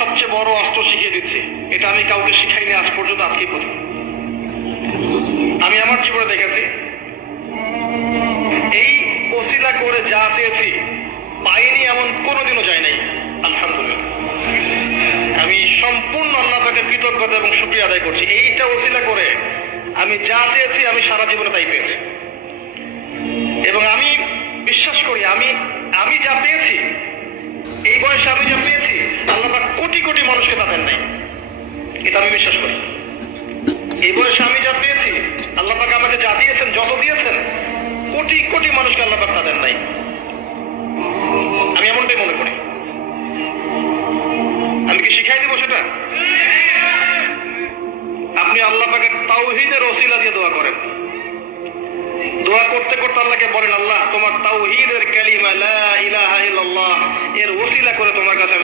সবচেয়ে বড় অস্ত্র শিখিয়ে দিচ্ছি, এটা আমি কাউকে শিখাইনি আজ পর্যন্ত, আজকেই প্রথম। আমি আমার জীবনে দেখেছি এই ওসিলা করে যা চেয়েছি পাইনি এমন কোনোদিনও যায় নাই। আলহামদুলিল্লাহ, আমি সম্পূর্ণ আল্লাহ পাকের কৃতজ্ঞতা এবং শুকরিয়া আদায় করছি। এইটা ওসিলা করে আমি যা চেয়েছি আমি সারা জীবনে তাই পেয়েছি। এবং আমি বিশ্বাস করি আমি যা পেয়েছি, এই বয়সে আমি যা পেয়েছি, আল্লাহ পাক কোটি কোটি মানুষকে তা দেন নাই, এটা আমি বিশ্বাস করি। এই বয়সে আমি যা পেয়েছি, আল্লাহ পাক আমাকে যা দিয়েছেন, যত দিয়েছেন, কোটি কোটি মানুষকে আল্লাহ পাক তা দেন নাই, আমি এমনটাই মনে করি। আমি কি শিখাই দেবো সেটা? আপনি আল্লাহ পাকের তাওহীদের ওসিলা দিয়ে দোয়া করেন। দোয়া করতে করতে আল্লাহকে বলেন, আল্লাহ তোমার তাওহীদের কালিমা লা